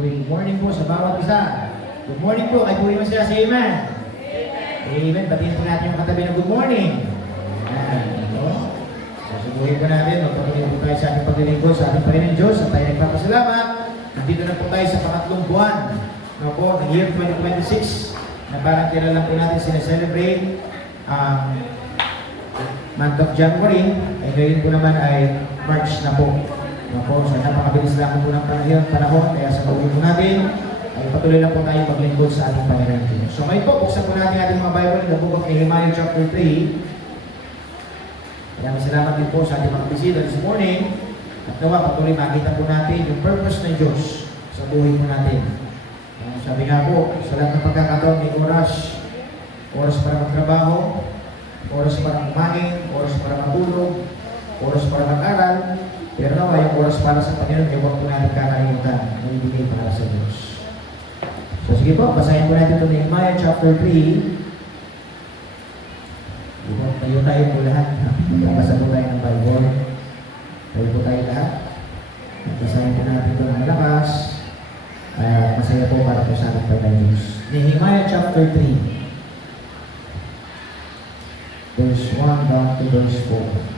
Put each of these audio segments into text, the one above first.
Good morning po sa bawat isa. Good morning po. Ay puri mo sila sa Amen. Amen. Batiin po natin yung katabi na good morning. Ayan. No? Susubuhin po natin. Magpatuloy po tayo sa ating paglilingkod sa ating Panginoon Diyos. At tayo nagpapasalamat. Nandito na po tayo sa pangatlong buwan. No po, ng year 2026. Na parang kailan lang po natin sineselebrate month of January. Ay ngayon po naman ay March na po. No po, so napakabilis lang po ng panahon. Kaya sa pagawin po natin, ay patuloy lang po tayo maglingkod sa ating Panginoon Diyos. So ngayon po, buksan po natin ating mga Bible in the book of Nehemiah chapter 3. Maraming salamat din po sa ating mga bisita this morning. At nawa, patuloy makita po natin yung purpose ng Diyos sa buhay po natin. Sabi nga po, sa lahat ng pagkakataon may oras. Oras para magtrabaho, oras para kumain, oras para matulog, oras para mag-aral. Pero nawa, yung oras para sa Panginoon, yung huwag po natin kakalimutan na ibigay para sa Diyos. So sige po, basahin po natin ito Nehemiah chapter 3. Tayo tayo po lahat. Magbasa po tayo ng Bible. Tayo po tayo lahat. Basahin po natin ito ng malakas. Masaya po para po sa ating Panginoon. Nehemiah chapter 3. Verse 1 down to verse 4.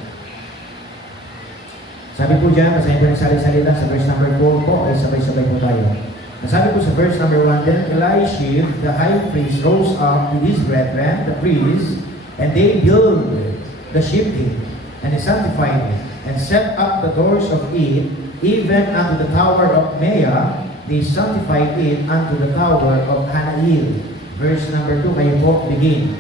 Sabi po dyan, basahin po ng salita sa verse number 4 po, ay sabay-sabay po tayo. Sabi po sa verse number 1, Then Eliashib, the high priest, rose up with his brethren, the priests, and they built the sheep gate, and they sanctified it, and set up the doors of it, even unto the tower of Mea, they sanctified it unto the tower of Hanail. Verse number 2, kayo po, begin.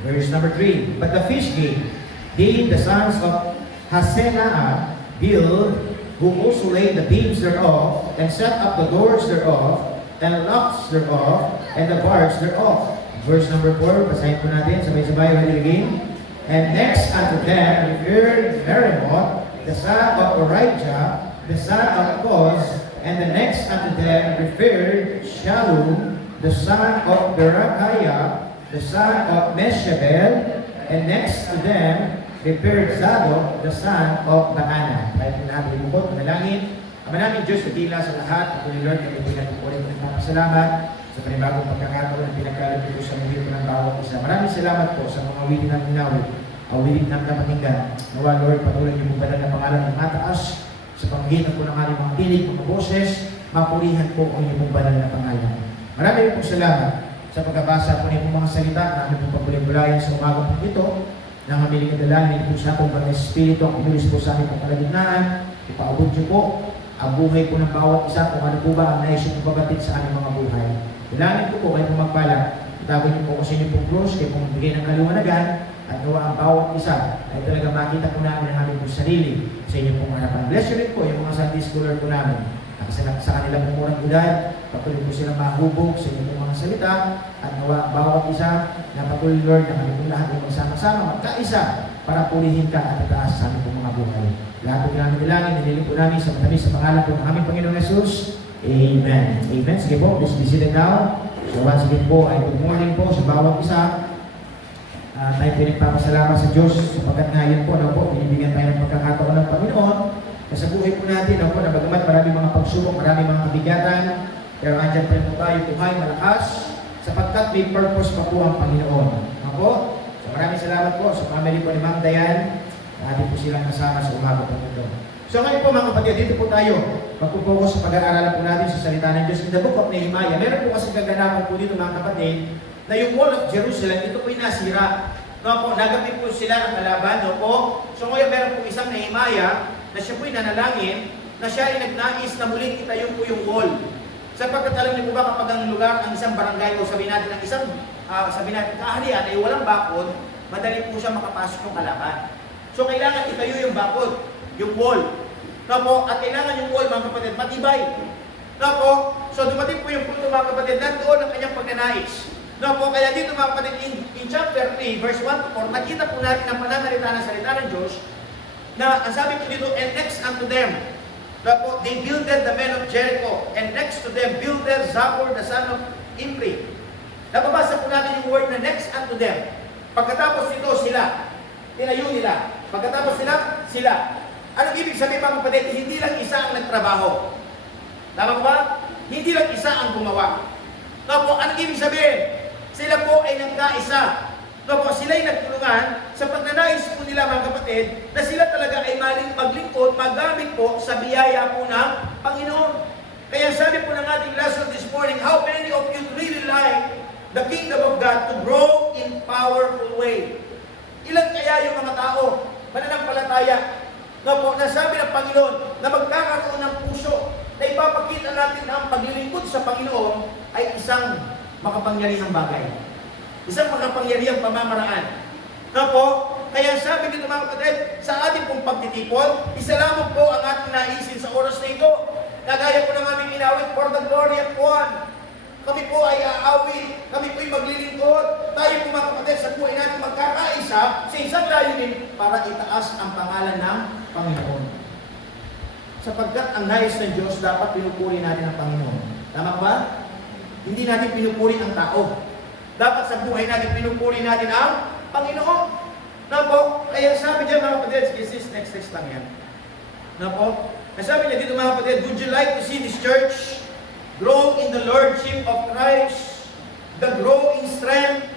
Verse number 3, But the fish gate, they the sons of Hasenaa build, who also laid the beams thereof, and set up the doors thereof, and locks thereof, and the bars thereof. Verse number 4, basahin po natin, sabay-sabay, ready again. And next unto them referred Meremoth, the son of Orijah, the son of Koz, and the next unto them referred Shallum, the son of Berechiah, the son of Meshabel, and next to them referred Zadok, the son of Baana. Tayo po natin lumukot, manalangin. Ama namin Diyos, nagdila sa lahat. At Lord, kami po pinagpupulit ng nagpapasalamat sa panibagong pagkakataon ng pinagkalit po sa mga po ng bawat isa. Maraming salamat po sa mga awitin ng inawit, awitin ng kapakinggan. Nawa Lord, patuloy niyo po ba na pangalan ng mataas sa pamagitan po ng aming mga tinig, mga boses, mapulihan po ang inyong banal na pangalan. Maraming po salamat sa pagkabasa po ng mga salita na aming po pagbulimbulayan sa umaga po ito, na aming kadalanin po sa atong mga Espiritu, ang umilis po sa aming pagkalagitnaan, ipaabot niyo po ang buhay po ng bawat isa, kung ano po ba ang nais yung pabatid sa aming mga buhay. Dalangin ko po kayo po magpala, itagin niyo po kung sa inyo pong krus, kayo pong magbigay ng kaliwanagan, at nawa ang bawat isa ay talaga makita po namin ang aming po sarili sa inyo pong harapan. Bless you rin po yung mga Sunday schooler po namin. Sa kanilang pumurang edad, patuloy po silang mahubog sa inyong mga salita, at nawa ang bawat isa na patuloy Lord na kami po lahat ay magsama-sama, magkaisa para pulihin ka at itaas sa aming mga buhay. Lahat po namin ilangin, nililig po namin sa matamis sa pangalan po ng aming Panginoong Jesus. Amen. Amen. Sige po, please be seated now. So once again po, ay good morning po sa bawat isa. Tayo po nagpapasalamat sa Diyos sapagkat ngayon po, binibigyan tayo ng pagkakataon ng Panginoon. Sa buhay po natin, na bagamat maraming mga pagsubok, maraming mga kabigatan, pero andyan pa rin po tayo, buhay, malakas, sapagkat may purpose pa po ang Panginoon. So maraming salamat po sa family po ni Ma'am Dayan, na atin po silang kasama sa umaga po ito. So ngayon po mga kapatid, dito po tayo, magpupokus sa pag-aaralan po natin sa salita ng Diyos. In the book of Nehemiah, meron po kasi kaganapan po dito mga kapatid, na yung wall of Jerusalem, ito po yung nasira. Nagamit po sila ng kalaban, So ngayon meron po isang Nehemiah, na siya po'y nanalangin, na siya ay nagnais na muling itayo po yung wall. Sapagkat alam niyo po ba kapag ang lugar, ang isang barangay, o sabihin natin, ang isang kaharian ay walang bakod, madali po siya makapasok ng kalaban. So kailangan itayo yung bakod, yung wall. At kailangan yung wall, mga kapatid, matibay. So dumating po yung punto, mga kapatid, nandoon ang kanyang pagnanais. Kaya dito, mga kapatid, in chapter 3, verse 1 to 4, nakita po natin ang pananalita ng salita ng Diyos, na ang sabi po dito, and next unto them, they builded the men of Jericho, and next to them builded Zappor the son of Imri. Nababasa po natin yung word na next unto them. Pagkatapos nito, sila. Tinayo nila. Pagkatapos nila, sila. Anong ibig sabihin mga kapatid? Hindi lang isa ang nagtrabaho. Tama ko ba? Hindi lang isa ang gumawa. Opo, anong ibig sabihin? Sila po ay nagkaisa. Opo, sila'y nagtulungan sa pagnanais po nila mga kapatid na sila talaga ay maglingkod, magamit po sa biyaya po ng Panginoon. Kaya sabi po ng ating lesson this morning, how many of you really like the kingdom of God to grow in powerful way? Ilan kaya yung mga tao, mananampalataya, na sabi ng Panginoon na magkakaroon ng puso na ipapakita natin na ang paglilingkod sa Panginoon ay isang makapangyarihang bagay. Isang makapangyarihang pamamaraan. Kaya sabi dito mga kapatid, sa ating pong pagtitipon, isa lamang po ang ating naisin sa oras na ito. Kagaya po ng aming inawit, for the glory of God. Kami po ay aawit, kami po ay maglilingkod. Tayo po mga kapatid, sa buhay natin magkakaisa sa isang layunin para itaas ang pangalan ng Panginoon. Sapagkat ang nais ng Diyos, dapat pinupuri natin ang Panginoon. Tama ba? Hindi natin pinupuri ang tao. Dapat sa buhay natin pinupuri natin ang Panginoon. Kaya sabi niya mga kapatid, this is next lang yan. Sabi niya dito mga kapatid, would you like to see this church grow in the Lordship of Christ, grow in strength,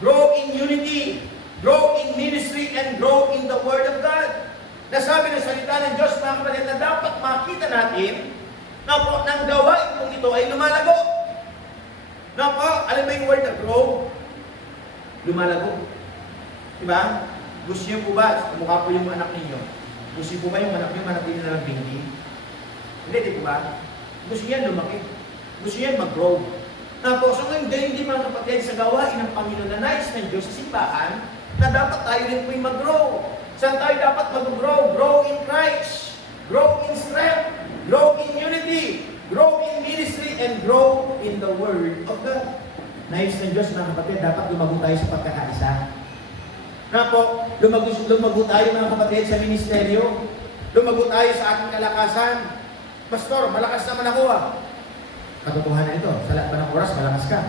grow in unity, grow in ministry, and grow in the Word of God? Nasabi ng salita ng Diyos mga kapatid na dapat makita natin na po ng gawain kung ito ay lumalago. Alam mo yung word na grow? Lumalago. Diba? Gusto niyo po ba, mukha po yung anak ninyo, gusto niyo po ba yung anak niyo manatili na ng bingi? Hindi, di po ba? Gusto niyan lumaki. Gusto niyan mag-grow. So ngayon, hindi mga kapatid, sa gawain ng Panginoon na nais ng Diyos sa simbahan, na dapat tayo rin po yung mag-grow. Saan tayo dapat mag-grow? Grow in Christ. Grow in strength. Grow in unity. Grow in ministry. And grow in the Word of God. Nais ng Diyos mga kapatid, dapat lumago tayo sa pagkakaisa. Lumago tayo mga kapatid sa ministeryo. Lumago tayo sa ating kalakasan. Pastor, malakas naman ako Katotohanan ito. Sa lahat pa ng oras, malakas ka.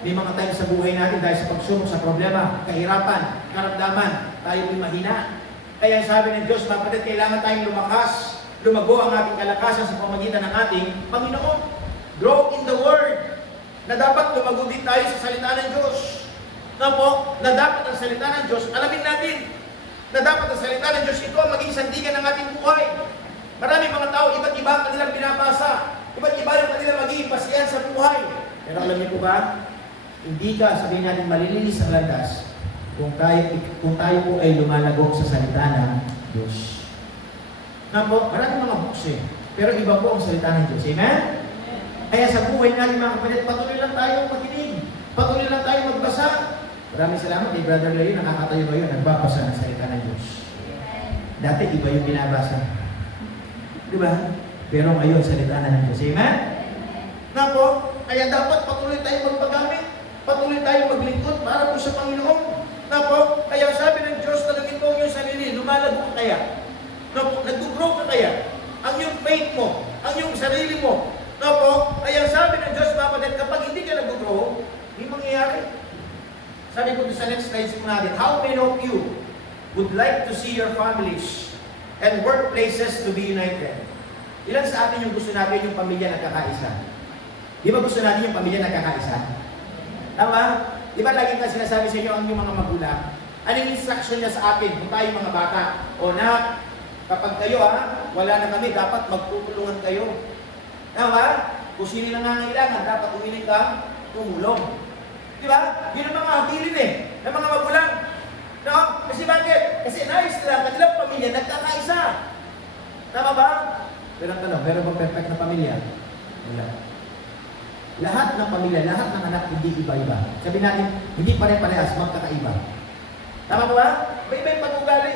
May mga times sa buhay natin dahil sa pagsubok sa problema, kahirapan, karamdaman, tayo po'y mahina. Kaya sabi ng Diyos, mga kapatid, kailangan tayong lumakas, lumago ang ating kalakasan sa pamagitan ng ating Panginoon. Grow in the Word. Na dapat lumago din tayo sa salita ng Diyos. Na dapat ang salita ng Diyos, alamin natin. Na dapat ang salita ng Diyos ito ang maging sandigan ng ating buhay. Maraming mga tao, iba't iba ang kanilang binabasa. Iba't iba yung kanilang magiging pasiyan sa buhay. Pero alam niyo po ba, hindi ka, sabihin natin, malilinis ang landas kung tayo po ay lumalagok sa salita ng Diyos. Maraming mga books pero iba po ang salita ng Diyos. Amen? Kaya sa buhay natin mga kapatid, patuloy lang tayo makinig. Patuloy lang tayo magbasa. Maraming salamat kay Brother Larry, nakakatayo ngayon, nagbabasa ng salita ng Diyos. Dati iba yung binabasa. Diba? Pero ngayon, salita na ng Diyos. Amen? Kaya dapat patuloy tayo magpagamit. Patuloy tayo maglingkod para po sa Panginoon. Kaya sabi ng Diyos na lumintong yung sarili, lumalago ka kaya? Nag-grow ka kaya? Ang yung faith mo, ang yung sarili mo. Kaya sabi ng Diyos, kapatid, kapag hindi ka nag-grow, hindi mangyayari. Sabi ko sa next slide natin, how many of you would like to see your families and workplaces to be united? Ilan sa atin yung gusto natin yung pamilya nagkakaisa? Di ba gusto natin yung pamilya nagkakaisa? Tama? Di ba lagi ka sinasabi sa inyo ang inyong mga magulang? Anong instruction niya sa atin kung tayo mga bata? O na, kapag kayo wala na kami, dapat magtutulungan kayo. Tama? Kung sino nangangailangan, dapat umiling ka, tumulong. Di ba? Yun ang mga habilin ng mga magulang. Kasi bakit? Kasi nais nila, kanilang pamilya nagkakaisa. Tama ba? Pero ang tanong, meron bang perfect na pamilya? Wala. Lahat ng pamilya, lahat ng anak, hindi iba-iba. Sabi natin, hindi pare-parehas, magkakaiba. Tama ba? May iba yung pag-ugali.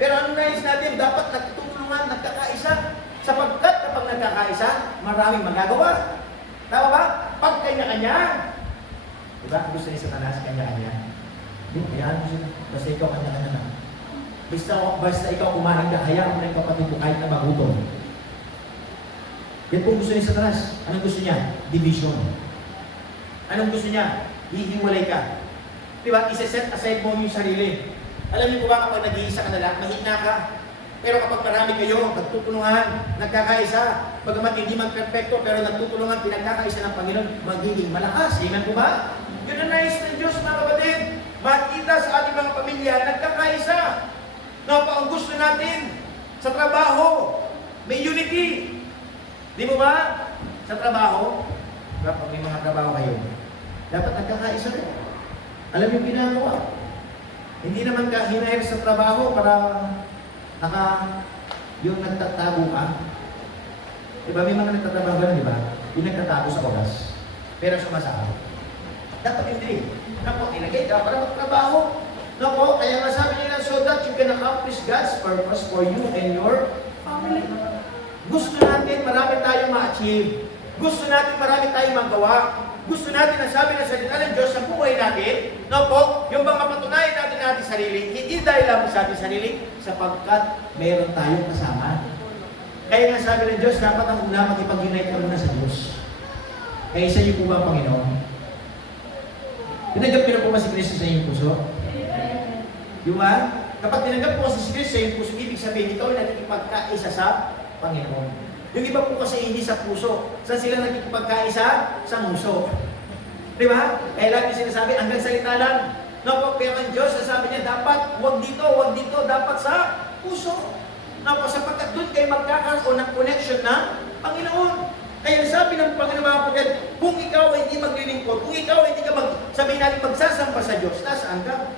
Pero ano nais natin, dapat nagtutulungan, nagkakaisa. Sapagkat kapag nagkakaisa, maraming magagawa. Tama ba? Pag kanya-kanya. Diba? Gusto ni Satanas, kanya-kanya. Hindi, hayaan mo siya. Basta ikaw kanya-kanya na. Basta ikaw kumain ka, hayaan mo na yung kapatid mo kahit na magutom. Yan po gusto ni Satanas. Anong gusto niya? Division. Anong gusto niya? Hihiwalay ka. Di ba? Isa-set aside mo yung sarili. Alam niyo po ba kapag nag-iisa ka na lang, mahina ka. Pero kapag marami kayo, nagtutulungan, nagkakaisa, bagamat hindi man perfecto, pero nagtutulungan, pinagkakaisa ng Panginoon, magiging malakas. Amen po ba? Yun ang nais ng Diyos, mga kapatid. Makita sa ating mga pamilya, nagkakaisa. Ang gusto natin sa trabaho, may unity. Di mo ba? Sa trabaho, kapag may mga trabaho kayo, dapat nagkakaisa rin. Alam yung ginagawa. Hindi naman ka hinahir sa trabaho para yung nagtatago ka. Diba, may mga nagtatago ka, di ba? Yung nagtatago sa oras. Pero sumasahod. Dapat hindi. Napo, ilagay ka para magtrabaho. Napo, kaya nga sabi nila, so that you can accomplish God's purpose for you and your family. Gusto natin marami tayong ma-achieve. Gusto natin marami tayong magawa. Gusto natin ang sabi ng salita ng Diyos sa buhay natin, yung mga patunayan natin sa ating sarili, hindi dahil lang sa ating sarili, sapagkat meron tayong kasama. Kaya nga sabi ng Diyos, dapat ang una makipag-unite ka muna sa Diyos. Kaya isa niyo po ba ang Panginoon? Tinanggap niyo na po ba si Kristo sa inyong puso? Yung ba? Kapag tinanggap po si Kristo sa inyong puso, ibig sabihin, ikaw ay nakikipagkaisa sa Panginoon. Yung iba po kasi hindi sa puso. Saan sila nagkikipagkaisa? Sa muso. Di ba? Kaya lagi sinasabi, hanggang salita lang. Pero ang Diyos, sasabi niya, dapat, wag dito, dapat sa puso. Sapagkat doon kayo magkakaroon ng connection ng Panginoon. Kaya sabi ng Panginoon mga kapatid, kung ikaw ay hindi maglilingkod, kung ikaw ay hindi ka sabihin natin magsasamba sa Diyos, nasaan ka?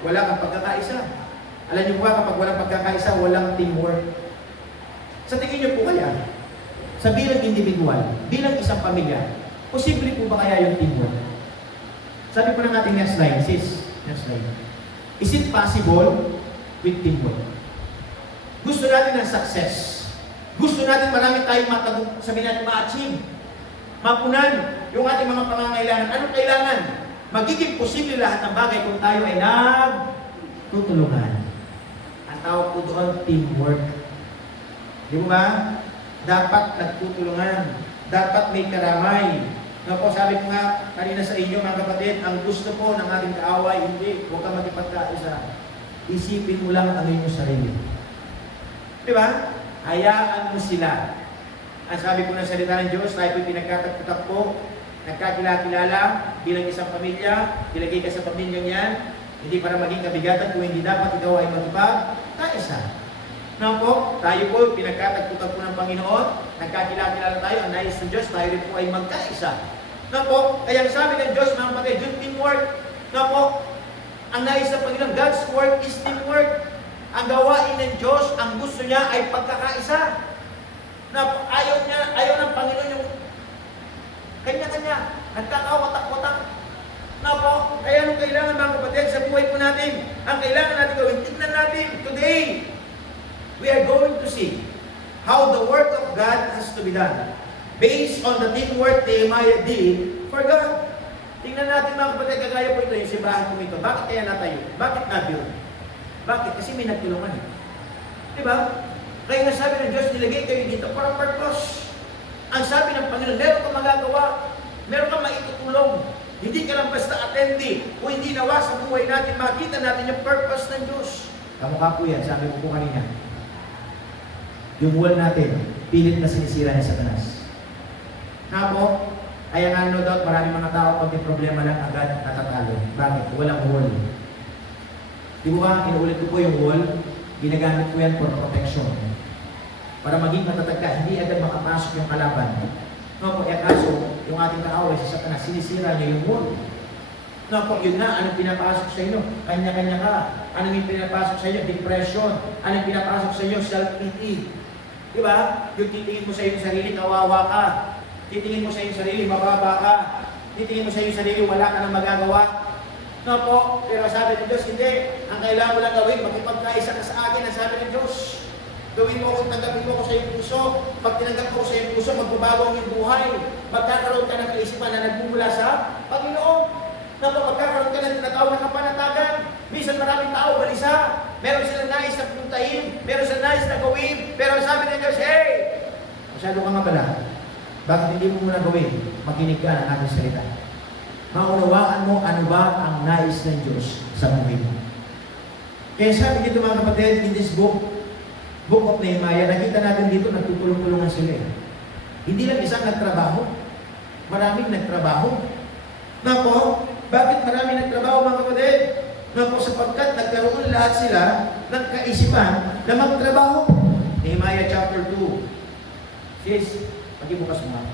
Wala kang pagkakaisa. Alam niyo ba, kapag walang pagkakaisa, walang teamwork. Sa tingin niyo po kaya, sa bilang individual, bilang isang pamilya, posible po ba kaya yung teamwork? Sabi po ng ating next slide, sis. Next slide. Is it possible with teamwork? Gusto natin ng success. Gusto natin marami tayong sabihin natin ma-achieve. Mapunan yung ating mga pangangailangan. Anong kailangan? Magiging posible lahat ng bagay kung tayo ay nagtutulungan. Ang tawag po doon, teamwork. Di ba? Dapat nagtutulungan. Dapat may karamay. Sabi ko nga kanina sa inyo mga kapatid, ang gusto po ng ating kaaway, hindi, huwag ka magipagkaisa. Isipin mo lang ang inyong sarili. Di ba? Hayaan mo sila. Ang sabi ko ng salita ng Diyos, tayo po'y pinagkatagputak po, nagkakilala bilang isang pamilya, ilagay ka sa pamilyang yan, hindi para maging kabigatan kung hindi dapat ikaw ay magpagkaisa. Tayo po, pinagkatagputan po ng Panginoon, nagkakilala tayo, ang nais ng Diyos, tayo rin po ay magkaisa. Kaya ang sabi ng Diyos, mga kapatid, yung teamwork, ang nais ng Panginoon, God's work is teamwork. Ang gawain ng Diyos, ang gusto niya ay pagkakaisa. Ayaw ng Panginoon yung kanya-kanya, nagkakawatak-watak. Kaya anong kailangan mga kapatid sa buhay po natin? Ang kailangan natin gawin, tignan natin today. We are going to see how the work of God has to be done based on the teamwork Nehemiah did for God. Tingnan natin mga kapatid, kagaya po ito, yung simbahan po ito. Bakit kaya natayo? Bakit na-build? Bakit? Kasi may nagtulungan. Diba? Kaya nga sabi ng Diyos, nilagay kayo dito for a purpose. Ang sabi ng Panginoon, meron kang magagawa, meron kang maitutulong. Hindi ka lang basta attendee. Kung hindi nawa sa buhay natin, makita natin yung purpose ng Diyos. Kamukha po yan, sabi ko po kanina. Yung wall natin, pilit na sinisira ni Satanas. Kaya nga no doubt, maraming mga tao pag may problema lang agad natatalo. Bakit? Walang wall. Di ba, inuulit ko po yung wall, ginagamit ko yan for protection. Para maging matatag ka, hindi agad makapasok yung kalaban. Kaso, yung ating kaaway sa Satanas, sinisira niya yung wall. Yun na, anong pinapasok sa inyo? Kanya-kanya ka. Anong yung pinapasok sa inyo? Depression. Anong pinapasok sa inyo? Self-pity. Diba? Yung titingin mo sa iyong sarili, kawawa ka. Titingin mo sa iyong sarili, mababa ka. Titingin mo sa iyong sarili, wala ka nang magagawa. Pero sabi ng Diyos, hindi. Ang kailangan mo lang gawin, makipagkaisa ka sa akin, ang sabi ng Diyos. Gawin mo kung tanggapin mo ko sa iyong puso. Pag tinanggap mo ko sa iyong puso, magbabago ang iyong buhay. Magkakaroon ka ng kaisipan na nagmumula sa Panginoon. Magkakaroon ka ng tinatawag na kapanatagan. Minsan maraming tao, balisa. Meron silang nais na puntahin. Meron silang nais na gawin. Pero sabi ng Diyos, hey! Masyado ka nga pala. Bakit hindi mo muna gawin? Makinig ka ng ating salita. maunawaan mo ano ba ang nais ng Diyos sa buhay mo. Kaya sabi dito mga kapatid, in this book of Nehemiah, nakita natin dito nagtutulong-tulungan sila. Hindi lang isang nagtrabaho, maraming nagtrabaho. Nako, bakit maraming nagtrabaho mga kapatid? Nako, sapagkat nagkaroon lahat sila ng kaisipan na magtrabaho. Nehemiah chapter 2. Sis, pag-ibukas mo nga.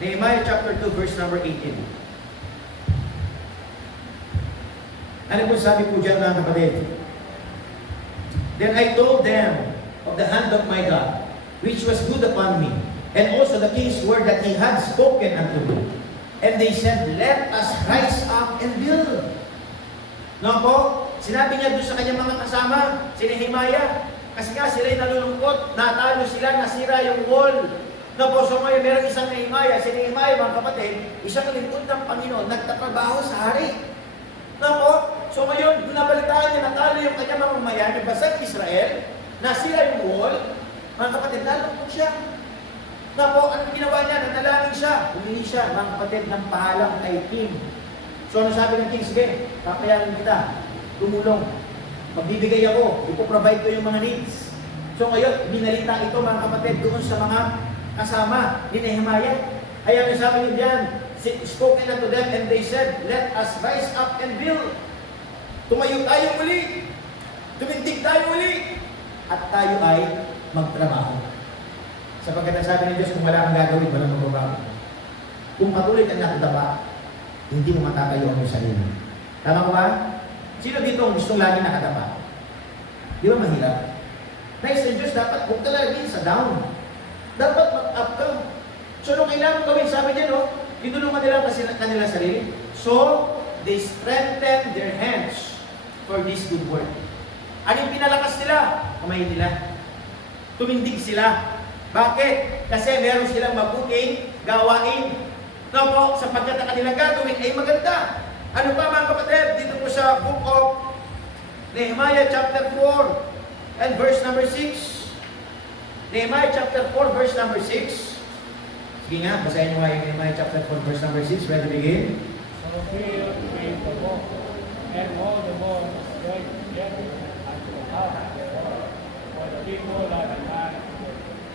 Nehemiah chapter 2, verse number 18. Ano po sabi po dyan mga kapatid? Then I told them of the hand of my God, which was good upon me, and also the king's word that he had spoken unto me. And they said, let us rise up and build. No po, sinabi niya doon sa kanyang mga kasama, si Nehemiah, kasi nga sila'y nalulungkot, natalo sila, nasira yung wall. No po, so ngayon meron isang Nehemiah, si Nehemiah mga kapatid, isang lingkod ng Panginoon, nagtatrabaho sa hari. No po, so ngayon, nabalitaan niya, natalo yung kanyang mga mamayan, nagbasag Israel, nasira yung wall, mga kapatid, nalungkot siya. Na po, anong ginawa niya? Nanalangin siya. Humili siya, mga kapatid, ng paalam kay King. So, ano sabi ng King? Sige, papayagan kita. Tumulong. Magbibigay ako. Ipoprovide ko yung mga needs. So, ngayon, binalita ito, mga kapatid, doon sa mga kasama ni Nehemiah. Kaya ang sabi niyo diyan, spoken unto them, and they said, let us rise up and build. Tumayo tayo muli. Tumindig tayo muli. At tayo ay magtrabaho. Sapagkat ang sabi ni Diyos, kung wala kang gagawin, walang magbabago. Kung patuloy kang nakataba, hindi mo matatayo ang iyong sarili. Tama ko ba? Sino dito ang gustong lagi nakataba? Di ba mahirap? Nais ng Diyos, dapat huwag ka lagi sa down. Dapat mag-up ka. So, nung kailangan gawin, sabi niya, no? Tinulungan nila kasi kanila sarili. So, they strengthened their hands for this good work. Anong pinalakas nila? Kamay nila. Tumindig sila. Bakit? Kasi meron silang mabuting gawain. No po, sapagkat ang kanilang gagawin ay maganda. Ano pa mga kapatid? Dito po sa book of Nehemiah chapter 4 and verse number 6. Nehemiah chapter 4 verse number 6. Sige nga, basahin nyo nga yung Nehemiah chapter 4 verse number 6. Ready to begin? So Pharaoh made the wall, and all the walls were together unto the house of the Lord, for the people that had not.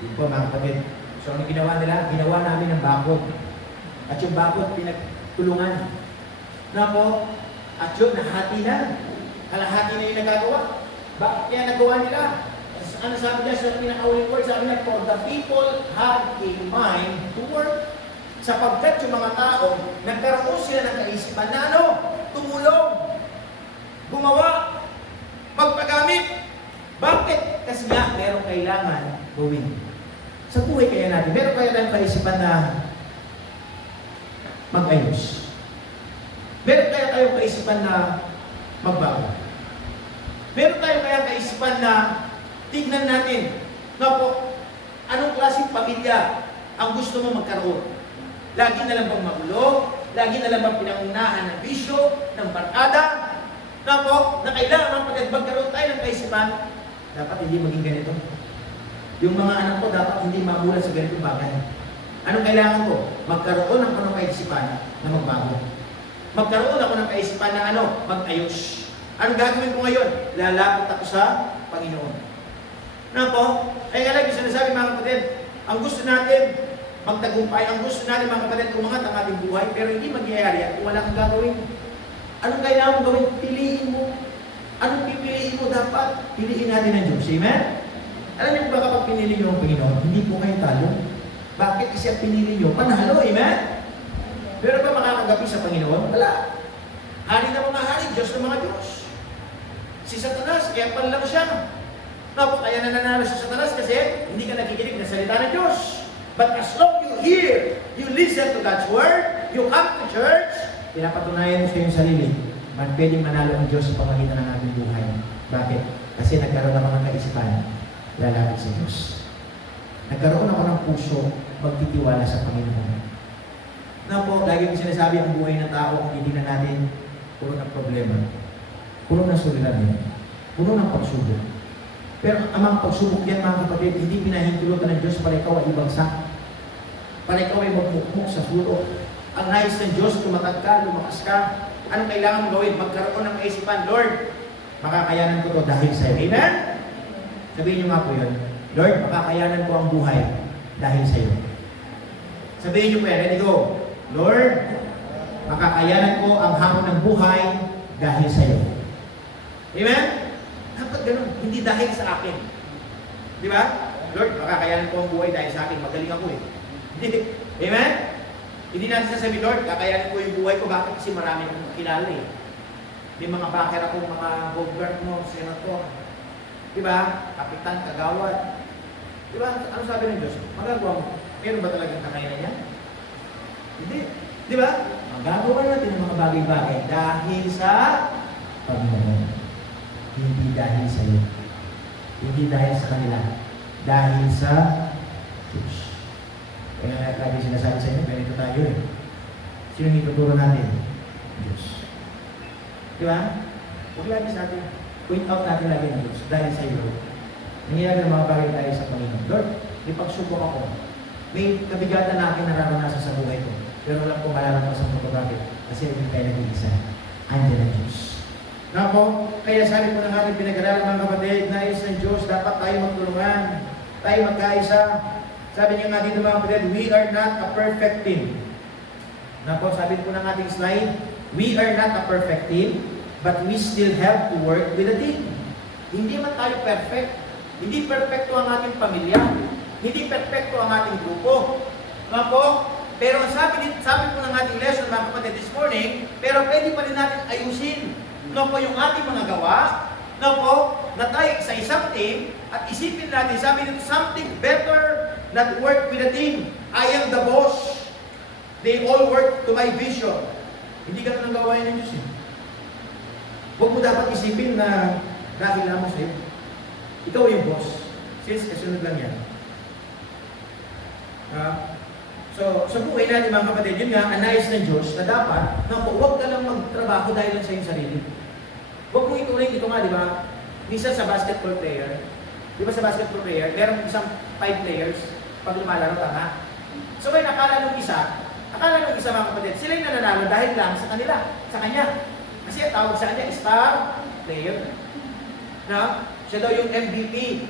Yun po mga kapatid. So ano ginawa nila? Ginawa namin ng bakod. At yung bakod pinagtulungan. Na po, at yun, nahati na. Kalahati na yung nagagawa. Bakit kaya nagawa nila? Ano sabi niya sa pinakauling word? Sabi niya, for the people had a mind to work. Sapagkat yung mga tao, nagkaroon sila ng kaisipan na ano? Tumulong. Gumawa. Magpagamit. Bakit? Kasi nga, merong kailangan gawin. Sa buhay kaya natin, meron kaya tayong kaisipan na mag-ayos. Meron kaya tayong kaisipan na magbago. Meron tayong kaya kaisipan na tignan natin, na po, anong klaseng pamilya ang gusto mo magkaroon? Lagi na lang bang magulo? Lagi na lang bang pinangunahan ng bisyo, ng barkada? Na po, na kailangan magkaroon tayo ng kaisipan, dapat hindi maging ganito. Yung mga anak ko dapat hindi mamulat sa ganitong bagay. Anong kailangan ko? Magkaroon ng anong kaisipan na magbago. Magkaroon ako ng kaisipan na ano? Mag-ayos. Anong gagawin ko ngayon? Lalapit ako sa Panginoon. Na po? Kaya nga lang, yung sinasabi mga kapatid, ang gusto natin magtagumpay, ang gusto natin mga kapatid, umangat ang ating buhay, pero hindi magyayari at kung wala kang gagawin. Anong kailangan mo gawin? Piliin mo. Anong pipiliin mo dapat? Piliin natin ang Diyos. Amen? Alam niyo ba kapag pinili niyo ang Panginoon, hindi po kayo talo? Bakit? Kasi ang pinili niyo, panalo. Amen? Pero ba makakagapi sa Panginoon? Wala. Hari na mga hari, Diyos ng mga Diyos. Si Satanas, kaya lang siya. Kaya nananalo si Satanas kasi hindi ka nakikinig ng salita ng Diyos. But as long you hear, you listen to God's word, you come to church, pinapatunayan mo sa iyong sarili, pwedeng manalo ang Diyos sa pamagitan ng ating buhay. Bakit? Kasi nagkaroon ng mga kaisipan, lalapit sa Diyos. Nagkaroon ako ng puso, magtitiwala sa Panginoon. Na po, lagi kong sinasabi ang buhay ng tao, kung hindi na natin, puno ng problema, puno ng suliranin, puno ng pagsubok. Pero ang mga pagsubok yan, mga kapatid, hindi pinahintulutan ng Diyos para ikaw ay ibagsak. Para ikaw ay magmukmuk sa sulok. Ang nais ng Diyos, tumatag ka, lumakas ka. Anong kailangan mong gawin? Magkaroon ng kaisipan, Lord, makakayanan ko to dahil sa'yo. Amen? Sabihin niyo nga po yun, Lord, makakayanan ko ang buhay dahil sa'yo. Sabihin niyo po yan, ready go. Lord, makakayanan ko ang hamon ng buhay dahil sa'yo. Amen? Dapat ganun, hindi dahil sa akin. Di ba? Lord, makakayanan ko ang buhay dahil sa akin. Magaling ako eh. Amen? Hindi natin sasabihin, Lord, kakayanin ko yung buhay ko. Bakit? Kasi marami akong kilala eh. May mga backer akong mga governor, senator. Diba? Kapitan, kagawad. Diba? Ano sabi ng Diyos? Magagawa mo. Meron ba talagang kakayanan niya? Hindi. Diba? Magagawa natin ang mga bagay-bagay dahil sa Panginoon. Hindi dahil sa iyo. Hindi dahil sa kanila. Dahil sa Diyos. Kaya lagi sinasabi sa inyo, ganito tayo eh. Sino ituturo natin? Diyos. Di ba? Huwag lagi sa atin. Point out natin lagi ng Diyos. Dahil sa iyo. Nangyayari ng mga bagay tayo sa Panginoon. Lord, ipagsubok ako. May kabigatan na akin nararanasan sa buhay ko. Pero alam ko malalampasan ko bakit. Kasi hindi tayo nag-iisa. Andiyan ang Diyos. Nga po, kaya sabi ko ng ating pinag-aralan mga kapatid, nais ng Diyos, dapat tayo magtulungan. Tayo magkaisa. Sabi niya nga dito mga kapatid, we are not a perfect team. Na po, sabi po ng ating slide, we are not a perfect team, but we still have to work with a team. Hindi man tayo perfect. Hindi perfecto ang ating pamilya. Hindi perfecto ang ating grupo. Na po, pero sabi po ng ating lesson mga kapatid this morning, pero pwede pa rin natin ayusin. Na po yung ating mga gawa, na po, na tayo sa isang team, at isipin natin, sabi nito, something better not work with a team. I am the boss. They all work to my vision. Hindi ka nang gawain ng Diyos eh. Huwag mo dapat isipin na dahil lamang sa'yo. Ikaw yung boss. Since kasunod lang yan. So, sa buhay natin mga kapatid, yun nga, anais ng Diyos na dapat, na huwag ka lang magtrabaho dahil lang sa iyong sarili. Huwag mo ituloy ito nga, di ba? Minsan sa basketball player, di ba sa basketball player, meron isang 5 players pag lumalaro, tama? So, may akala nung isa mga kapatid, sila yung nananalo dahil lang sa kanila, sa kanya. Kasi ang tawag sa kanya, star player. Na, siya daw yung MVP.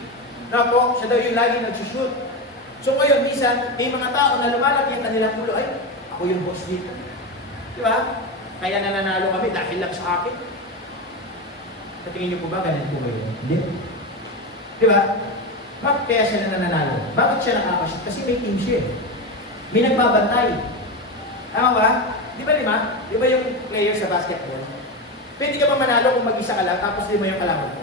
Na po, siya daw yung lagi nagsushoot. So ngayon, minsan, may mga tao na lumalaki ang kanilang ulo, ay, ako yung boss dito. Di ba? Kaya nananalo kami dahil lang sa akin. Sa tingin niyo po ba, ganun po kayo? Hindi. Di ba? Bakit kaya siya nananalo? Bakit siya nakakashoot? Kasi may team siya. May nagbabantay. Tama ba? Di ba lima? Di ba yung player sa basketball? Pwede ka ba manalo kung mag-isa ka lang, tapos lima yung kalaban mo?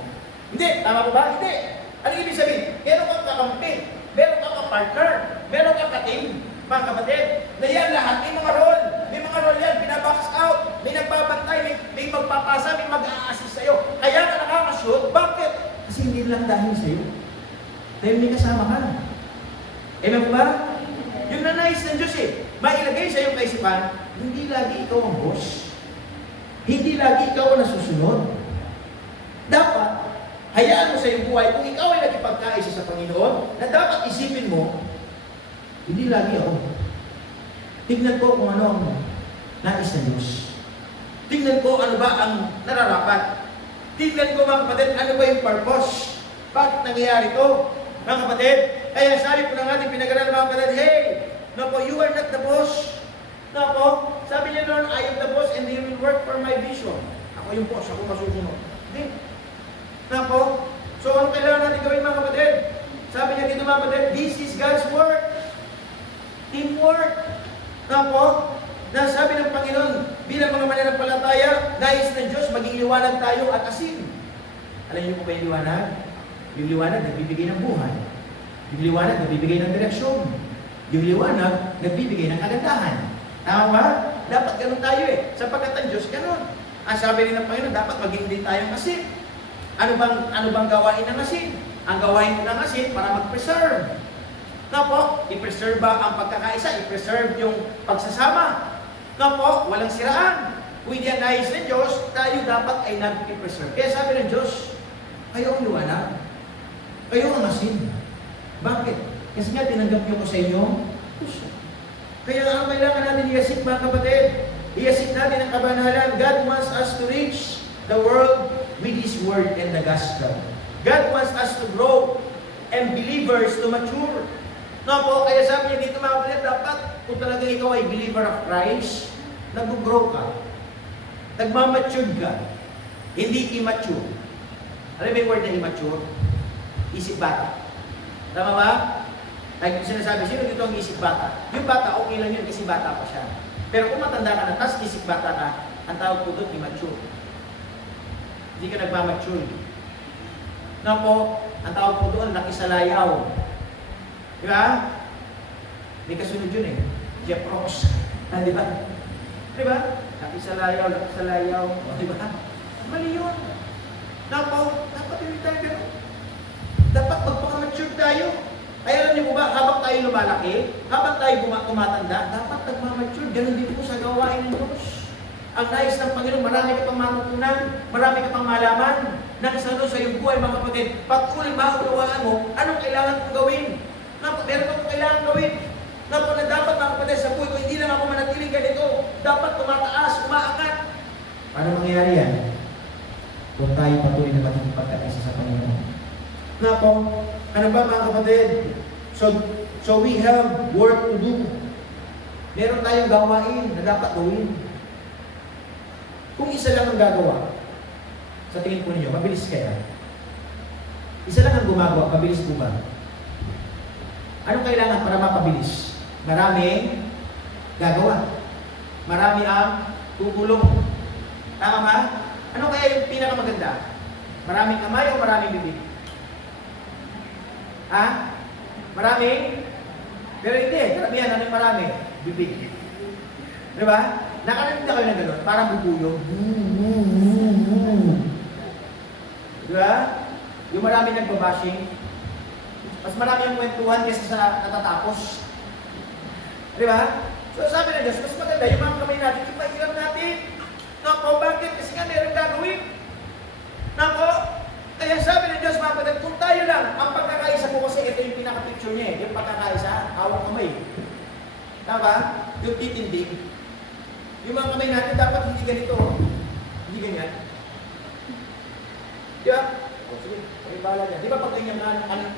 Hindi. Tama po ba? Hindi. Ano ibig sabihin? Meron kang kakampi. Meron kang ka-partner. Meron kang ka-team. Mga kapatid, na yan lahat, may mga role. May mga role yan, pinabox out. May nagbabantay, may magpapasa, may mag-a-assist sa'yo. Kaya ka nakakashoot. Bakit? Kasi hindi lang dahil sa'yo. Dahil may kasama ka. Amen po ba? Yung nanais ng Diyos eh. Mailagay sa iyong kaisipan, hindi lagi ikaw ang boss. Hindi lagi ikaw ang nasusunod. Dapat, hayaan mo sa iyong buhay, kung ikaw ay nagkipagkaisa sa Panginoon, na dapat isipin mo, hindi lagi ako. Tignan ko kung ano ang nais ng Diyos. Tignan ko ano ba ang nararapat. Tignan ko mga kapatid, ano ba yung purpose? Bakit nangyayari ito? Mga kapatid, kaya sabi po ng ating pinag-aralan mga kapatid, hey, no po, you are not the boss. No po, sabi niya noon, I am the boss and they will work for my vision. Ako yung boss, ako masusunod. Hindi. No po, so ano kailangan natin gawin mga kapatid? Sabi niya dito mga kapatid, this is God's work. Teamwork. No po, na sabi ng Panginoon, bilang mga mananampalataya, nais ng Diyos, maging liwanag tayo at asin. Alam niyo po ba yung liwanag? Yung liwanag, nagbibigay ng buhay. Yung liwanag, nagbibigay ng direksyon. Yung liwanag, nagbibigay ng kagandahan. Tama ba? Dapat ganun tayo eh. Sapagkat ang Diyos, ganun. Ang sabi rin ng Panginoon, dapat maging din tayong asin. Ano bang gawain ng asin? Ang gawain mo ng asin para mag-preserve. Na po, i-preserve ba ang pagkakaisa? I-preserve yung pagsasama. Na po, walang siraan. Kung hindi ang nais ng Diyos, tayo dapat ay nag-i-preserve. Kaya sabi ng Diyos, kayo ang liwanag. Kayo ang asin. Bakit? Kasi nga tinanggap niyo ko sa inyo puso. Kaya ang kailangan natin i-asik, mga kapatid, i-asik natin ang kabanalan. God wants us to reach the world with His Word and the Gospel. God wants us to grow and believers to mature. No po, kaya sabi niya dito, mga kapatid, dapat kung talaga ikaw ay believer of Christ, nag-grow ka. Nagmamature ka. Hindi immature. Alam mo yung word na immature? Isip bata. Tama ba? Ay, sinasabi, sino dito ang isip bata? Yung bata, okay lang yun kasi bata pa siya. Pero kung matanda ka na, tas isip bata ka, ang tawag po doon, immature. Hindi ka nagmamature. Na po, ang tawag po doon, nakisalayaw. Di ba? May kasunod yun eh. Jeff Ross. Di ba? Di ba? Nakisalayaw. Di ba? Mali yun. Na po, dapat hindi tayo gano'n. Dapat magpaka-mature tayo. Ay alam niyo po ba, habang tayo lumalaki, habang tayo tumatanda, dapat nagmamature. Ganun din po sa gawain ng Diyos. Ang nais ng Panginoon, marami ka pang matutunan, marami ka pang malaman, na kasano sa iyong buhay, mga kapatid. Patuloy maunawaan mo, anong kailangan kong gawin? Meron akong kailangan gawin. Na dapat, mga kapatid, sa buhay ko, hindi lang ako manatiling ganito. Dapat tumataas, umaangat. Paano mangyayari yan? Kung tayo patuloy na makikipagkaisa sa Panginoon. Na po, ano ba, mga kapatid? So we have work to do. Meron tayong gawain na dapat gawin. Kung isa lang ang gagawa, Sa tingin po ninyo, mabilis kaya? Isa lang ang gumagawa, mabilis po ba? Anong kailangan para mapabilis? Maraming gagawa. Marami ang tutulong. Tama ba? Ano kaya yung pinakamaganda? Maraming kamay o maraming bibig? Ha? Maraming? Pero hindi. Karamihan, ano yung marami? Bibig. Di ba? Nakarinig na kayo ng gano'n? Parang bubuyog. Di ba? Yung marami nagbabashing. Mas marami ang kwentuhan kaysa sa natatapos. Di ba? So sabi ng Diyos, mas maganda yung mga kamay natin, ipahiram natin. Nako, bakit? Kasi nga meron gagawin. Nako, kaya sabi ng Diyos, mga kapatid, kung tayo lang, ang pagkakaisa po kasi ito yung pinaka-picture niya eh, yung pagkakaisa, hawak kamay. Tama ba? Yung titindig. Yung mga kamay natin dapat hindi ganito. Hindi ganyan. Di ba? O sige, may bala niya. Di ba pag ganyan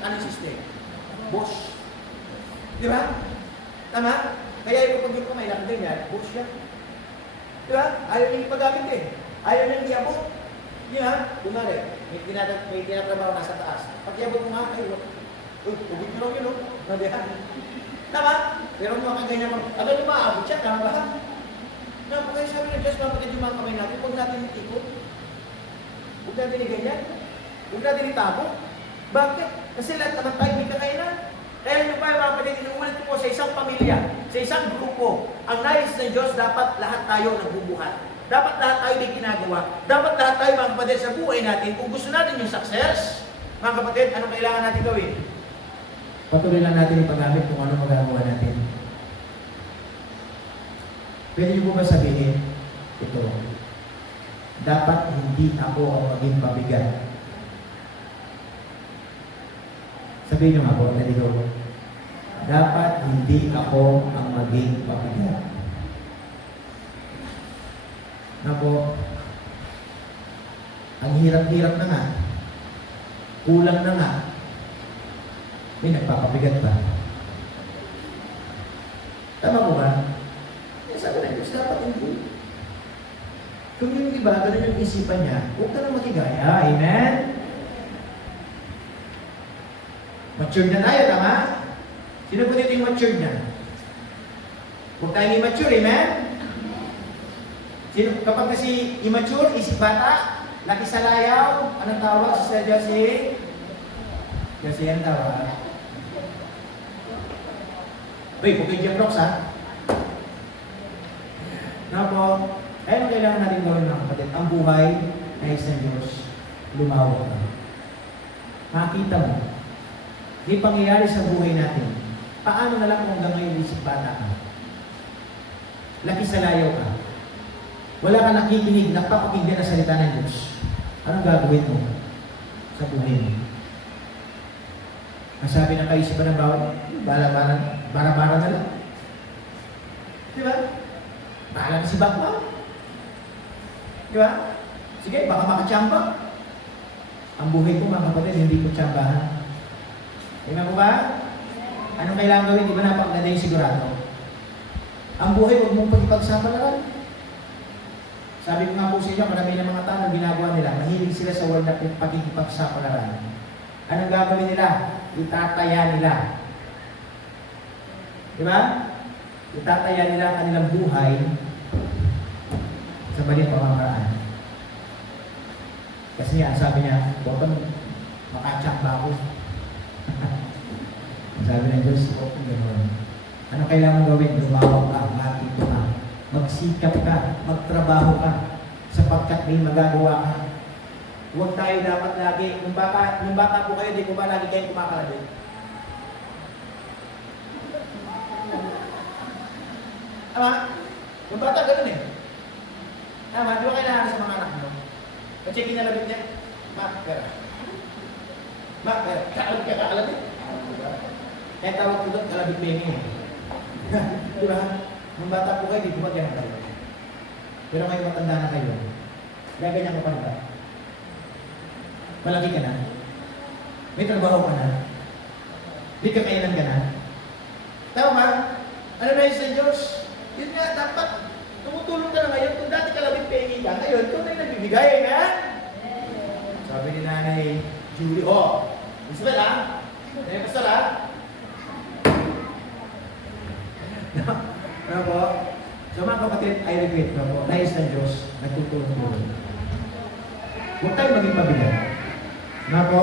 anong system? Boss. Di ba? Tama? Kaya yung pag yung kamay lang ganyan, boss siya. Di ba? Ayaw niya ipagamit eh. Ayaw niya iabot. Yun ha? Kunwari, may tinatrabaho nasa taas. Pag iabot mo nga kayo, uy, tubig lang yun o. Nabihan. Tama? Pero kung makaganyan mo, agad lumaabot siya, tama ba? Kaya sabi ng Diyos, mapagad yung mga kamay natin, huwag natin itikot. Huwag natin iganyan. Huwag natin itago. Bakit? Kasi lahat naman tayo may kakainan. Kaya yung pa, mga kapatid, inuulit ko po sa isang pamilya, sa isang grupo, ang nais ng Diyos, dapat lahat tayo nagbubuhat. Dapat lahat tayo may ginagawa. Dapat lahat tayo, mga kapatid, sa buhay natin, kung gusto natin yung success, mga kapatid, anong kailangan natin gawin? Patuloy lang natin ipagamit kung ano magagawa natin. Pwede niyo po ba sabihin, ito, dapat hindi ako ang maging pabigat. Sabihin niyo nga po, nalito, dapat hindi ako ang maging pabigat. Na po, ang hirap-hirap na nga, kulang na nga, may nagpapabigat pa. Tama po ba? Sabi ng Diyos, dapat hindi. Kung yung iba, ganun yung isipan niya, huwag ka nang makigaya. Amen? Mature na tayo, tama? Sino po dito yung mature na? Huwag tayo immature, amen? Sino, kapag kasi immature, isip bata, laki sa layaw, anong tawag sa Josie? Josie ang tawag. Uy, huwag kayo dyan, Rox, ha? Na po, ayun kailangan natin gawin, mga kapatid. Ang buhay ay isang Diyos, lumawak na. Makita mo, di pangyayari sa buhay natin, paano na lang kung hanggang ngayon isip bata ka? Laki sa layaw ka. Wala ka nakikinig, napapakinggan na salita ng Diyos. Anong gagawin mo sa buhay mo? Ang sabi ng kaisipan ng bawat bara-bara na lang. Di ba? Bahala na si Batman. Di ba? Sige, baka makatsamba. Ang buhay ko mga kapatid, hindi ko tsambahan. Tingnan mo ba? Anong kailangan gawin? Di ba napakaganda yung sigurado? Ang buhay, huwag mong pag-ipagsapalaran. Sabi ko nga po sa inyo, marami ng mga tao na ginagawa nila, mahilig sila sa world na pag-ipagsapalaran. Anong gagawin nila? Itataya nila. Di ba? Itataya nila ang kanilang buhay sa maling pamamaraan. Kasi nga, sabi niya, huwag kang makatsamba ako. Sabi ng Diyos, huwag kang gano'n. Ano kailangan gawin? Lumawa ka, matito ka. Magsikap ka, magtrabaho ka, sapagkat may magagawa ka. Huwag tayo dapat lagi, nung bata po kayo, di ko ba lagi kayong kumakalabit? Tama? Nung bata, ganun eh. Tama, di ba kailangan sa mga anak mo? At siya kinalabit niya, Ma, pera. Ma, pera. Kakalabit ka, kakalabit. Kaya tawag ko doon, kalabit bengi. Di ba? Nung bata po kayo, di ko ba ganyan kayo? Pero ngayon matanda na kayo. Kaya ganyan ka pa rin ba? Malaki ka na. May trabaho ka na. May kakainan ka na. Tama? Ano na yun sa Diyos? Yun nga, dapat tumutulong ka na ngayon. Kung dati kalabit pengi ka, ngayon, ito na yung nagbibigay, ha? Sabi ni Nanay Julie, gusto ka lang? Kaya basta lang? Ano po? So mga kapatid, I repeat, no po, nais ng Diyos, nagtutulong-tulong. Huwag tayo maging pabigat. Ano po?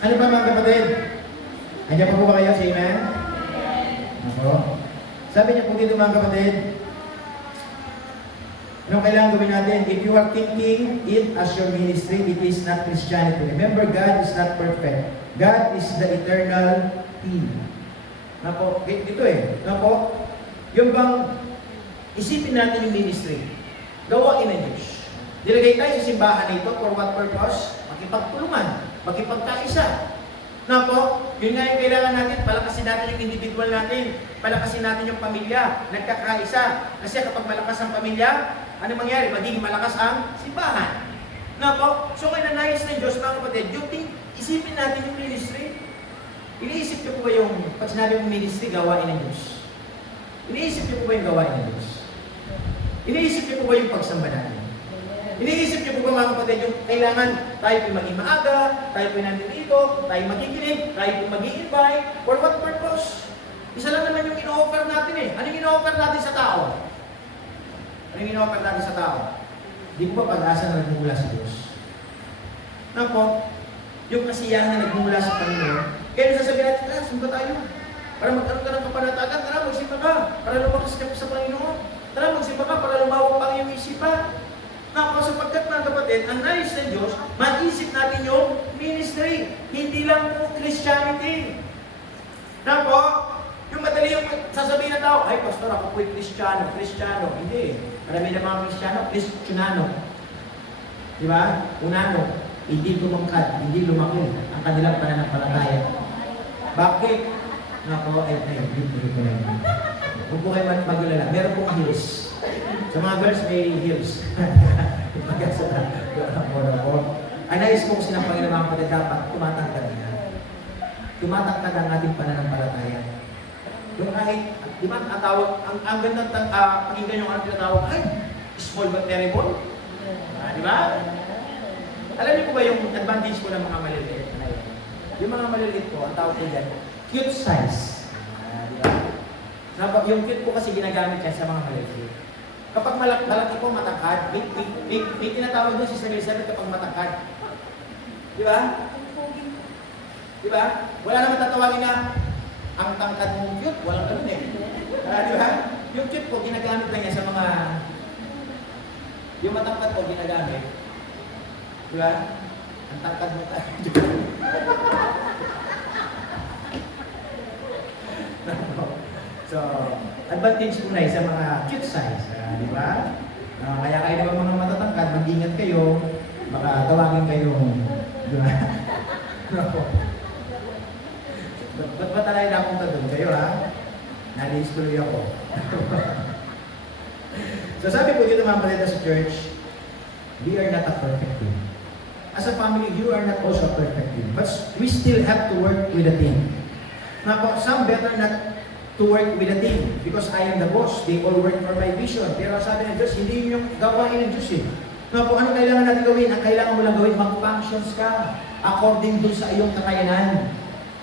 Ano ba mga kapatid? Andiyan pa po ba kayo? Say amen? Ano po? Sabi niya po dito mga kapatid, anong kailangan gawin natin? If you are thinking it as your ministry, it is not Christianity. Remember, God is not perfect. God is the eternal King. Ano po? Ito eh. Ano po? Yung bang isipin natin yung ministry, gawain ng Diyos. Nilagay tayo sa simbahan na ito for what purpose? Makipagtulungan, makipagkaisa. Na po, yun nga yung kailangan natin, palakasin natin yung individual natin, palakasin natin yung pamilya, nagkakaisa. Kasi kapag malakas ang pamilya, ano mangyari? Magiging malakas ang simbahan. Na po, so kaya nais ng Diyos mga kapatid, yung isipin natin yung ministry. Iniisip niyo po ba yung, pag sinabi mong ministry, gawain ng Diyos? Iniisip niyo po ba yung gawain ng Diyos? Iniisip niyo po ba yung pagsamba natin? Iniisip niyo po ba mga kapatid yung kailangan tayo po maging maaga, tayo po nandito, tayo magiginig, tayo po mag-i-invite, for what purpose? Isa lang naman yung ino-offer natin eh. Anong ino-offer natin sa tao? Anong ino-offer natin sa tao? Di po ba pag-asa na nagmumula sa Diyos? Na po, yung kasiyahan na nagmumula sa Panginoon, kaya nasasabihin natin, tara, sumba tayo. Para magkaroon ka ng kapanatagan, tara, magsimba ka. Para lumakas ka sa Panginoon. Tara, magsimba ka para lumawak pa ang iyong isipan. Sapagkat mga kapatid, ang nais ng Diyos, mag-isip natin yung ministry, hindi lang po Christianity. Na po, yung madali yung sasabihin ng tao, ay pastor, ako po'y Kristiyano. Hindi. Marami na mga Kristiyano, Kristiyano. Di ba? Unano, hindi tumangkad, hindi lumaki ang kanilang pananampalataya. Bakit? Na po, ay, ko lang. Huwag po kayo magulala. Meron pong heels. Sa mga girls, may heels. Ang nais kong sinampangin ng mga kapatid, dapat tumatangkad na. Tumatangkad ang ating pananampalataya. Yung kahit, di ba, ang gandang pakinggan yung ano tinatawag, ay, small but terrible. Di ba? Alam niyo po ba yung advantage ko ng mga maliliit? Yung mga maliliit ko, ang tawag ko dyan, cute size. Di ba? Yung cute po kasi ginagamit yan sa mga maliliit. Kapag malaki po matangkad, may tinatawag doon si Sister Elizabeth kapag matangkad. Di ba? Di ba? Wala naman tatawagin na ang tangkad mong cute, walang ganun eh. Di ba? Yung cute po, ginagamit lang yan sa mga... Yung matangkad po, ginagamit. Di ba? Ang tangkad mo tayo. So, advantage po na sa mga cute size. Di ba? Kaya kayo naman mga matatangkad, mag-ingat kayo, baka tawagin kayo. Di ba? Ba't ba tayo napunta doon? Kayo ha? Naliis tuloy ako. So sabi po dito mga kapatid sa church, we are not a perfect team. As a family, you are not also a perfect team. But we still have to work with a team. Now po, some better not to work with a team because I am the boss. They all work for my vision. Pero sabi ng Diyos, hindi yun yung gawain ng Diyos eh. Now po, ano kailangan natin gawin? Ang kailangan mo lang gawin, mag-functions ka according dun sa iyong kakayanan.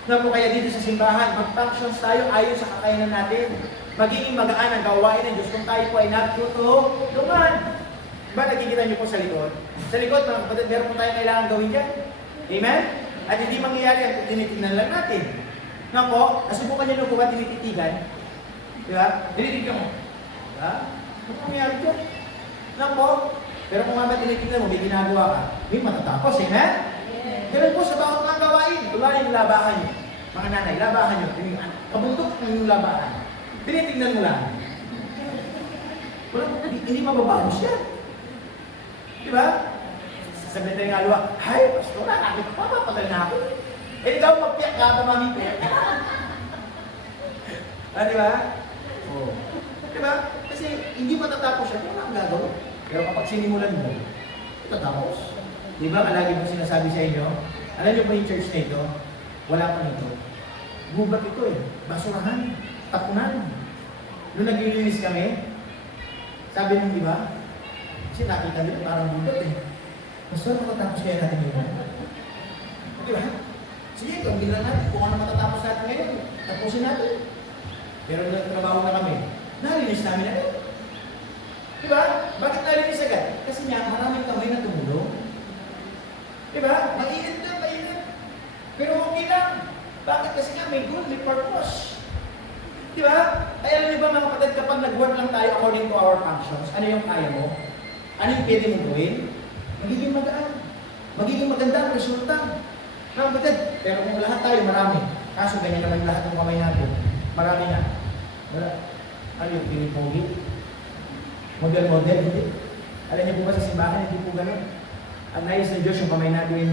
Now po, kaya dito sa simbahan, mag-functions tayo ayon sa kakayanan natin. Magiging magaan ang gawain ng Diyos kung tayo po ay nagtutulungan. Diba nakikita niyo po sa likod? Sa likod, mga kapatid, meron po tayong kailangan gawin dyan. Amen? At hindi mangyayari yan kung tinitingnan lang natin. Na po, nasubukan niyo na po ba tinititigan? Diba? Tinitigan mo. Diba? Ano po mangyayari dyan? Na po, pero kung nga tinitingnan mo, may ginagawa ka, may matatapos. Amen? Ganun po sa bawat mga gawain. Tulad yung labahan niyo. Mga nanay, labahan niyo. Kabuntok ng yung labahan. Tinitingnan mo lang. Hindi mababago siya. Diba? Sabi tayo nga luwa, hay, pastor, nakakit pa, mapatay na ako. Eh, ikaw magpiyak ka pa, mami piyak. Diba? Oo. Diba? Kasi hindi matatapos siya, wala ang gagawin. Pero kapag sinimulan mo, matatapos. Diba? Lagi mo sinasabi sa inyo, alam niyo po yung church na ito, wala pa nito. Gubat ito eh. Basurahan. Tapunan. Nung naglilinis kami, sabi nung di ba? Kasi nakita nila parang gubat eh. Pastor, matatapos kaya natin yun. Di ba? Sige, gawin lang natin. Kung ano matatapos natin ngayon, tapusin natin. Pero nagtrabaho na kami. Nalinis namin na yun. Di ba? Bakit nalinis agad? Kasi nga, maraming kamay na tumulong. Di ba? Mainit na, mainit. Pero okay lang. Bakit? Kasi nga may goal, may purpose. Di ba? Ay, alam niyo ba mga kapatid, kapag nag-work lang tayo according to our functions, ano yung kaya mo? Ano yung pwede mong gawin? Magiging magaan. Magiging maganda ang resulta. Mga kapatid, pero kung lahat tayo marami, kaso ganyan naman lahat ng kamay natin, marami na. Wala. Ano yung pinipogi? Model, hindi. Alam niyo po ba sa simbahan, hindi po ganun. Ang nais ng Diyos yung kamay natin,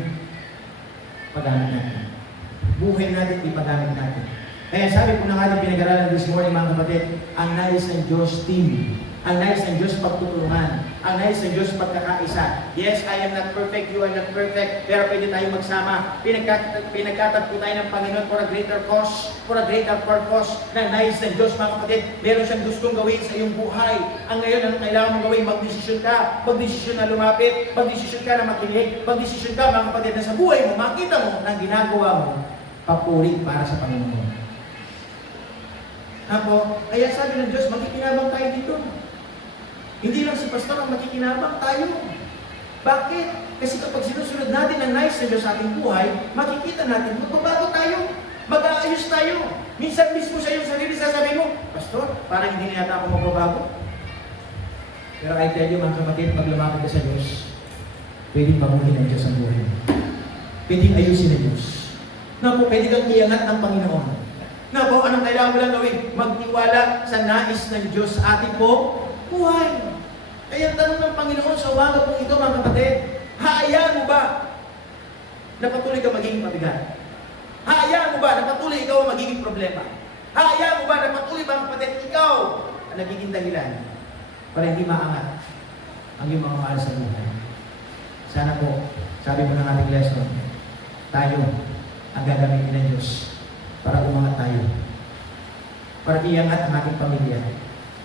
paggamit natin. Buhay natin, ipagamit natin. Kaya sabi ko na nga pinag-aralan this morning mga kapatid, ang nais ng Diyos team. Ang nais ng Diyos pagtutulungan. Ang nais ng Diyos pagkakaisa. Yes, I am not perfect, you are not perfect, pero pwede tayong magsama. Pinagkatagpo tayo ng Panginoon for a greater cause, for a greater purpose, na nais ng Diyos mga kapatid. Meron siyang gustong gawin sa iyong buhay. Ang ngayon, anong kailangan mong gawin? Magdesisyon ka. Magdesisyon na lumapit. Magdesisyon ka na makinig. Magdesisyon ka mga kapatid na sa buhay mo, makita mo na ginagawa mo, papuri para sa Panginoon. Apo, kaya sabi ng Diyos, makikinabang tayo dito. Hindi lang si pastor ang makikinabang, tayo. Bakit? Kasi kapag sinusunod natin ang nais ng Diyos sa ating buhay, makikita natin, magbabago tayo. Mag-aayos tayo. Minsan mismo sa iyong sarili, sasabihin mo, Pastor, parang hindi na yata ako magbabago. Pero I tell you, mga kapatid, pag lumapit ka sa Diyos, pwedeng baguhin ng Diyos ang buhay mo. Pwedeng ayusin ng Diyos. Napo, pwede kang iangat ng Panginoon. Napo, anong kailangan mo lang gawin? Magtiwala sa nais ng Diyos sa ating po buhay. Kaya ang tanong ng Panginoon sa umaga pong ito, mga kapatid, haayaan mo ba na patuloy ka magiging mabigat? Haayaan mo ba na patuloy ikaw ang magiging problema? Haayaan mo ba na patuloy ba, mga kapatid, ikaw ang nagiging dahilan para hindi maangat ang iyong mga mahal sa buhay? Sana po, sabi mo ng ating lesson, tayo ang gagamitin ng Diyos para umangat tayo. Para iangat ang ating pamilya.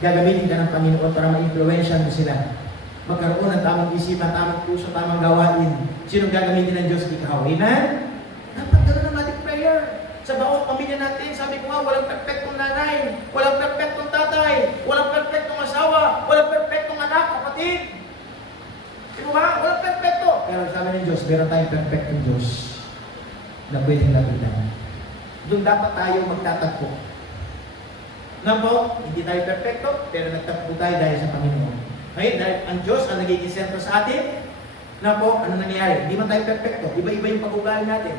Gagamitin ka ng Panginoon para ma-influensyan mo sila. Magkaroon ng tamang isipan, tamang puso, tamang gawain. Sinong gagamitin ng Diyos? Ikaw. Amen? Dapat ganoon ang ating prayer. Sa bawat pamilya natin, sabi ko nga, walang perfectong nanay, walang perfectong tatay, walang perfectong asawa, walang perfectong anak, kapatid. Di ba? Walang perfecto. Pero sabi ng Diyos, meron tayong perfectong Diyos na pwedeng lapitan. Doon dapat tayo magtatagpo. Na po, hindi tayo perfecto, pero nagtagpo tayo dahil sa Panginoon. Ngayon, dahil ang Diyos ang nagiging sentro sa atin, na po, ano nangyayari? Hindi man tayo perfecto. Iba-iba yung pag-ugali natin.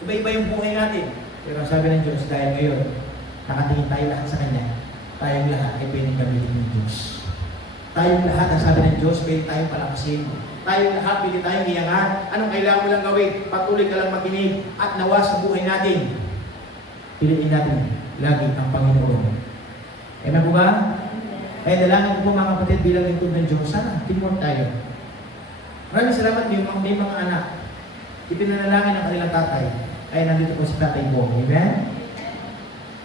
Iba-iba yung buhay natin. Pero ang sabi ng Diyos, dahil ngayon, nakatingin tayo lahat sa Kanya, tayong lahat ay pwedeng gamitin ng Diyos. Tayong lahat, ang sabi ng Diyos, pwede tayong palakasin. Tayong lahat, pwede tayong iyangat. Anong kailangan mo lang gawin? Patuloy ka lang makinig at nawa sa buhay natin. Piliin natin lagi ang Panginoon. Amen po ba? Kaya dalangin ko po mga kapatid bilang lingkod ng Diyos, sana teamwork tayo. Maraming salamat may mga anak. Ipinanalangin ang kanilang tatay. Kaya nandito po si Tatay Bo. Amen?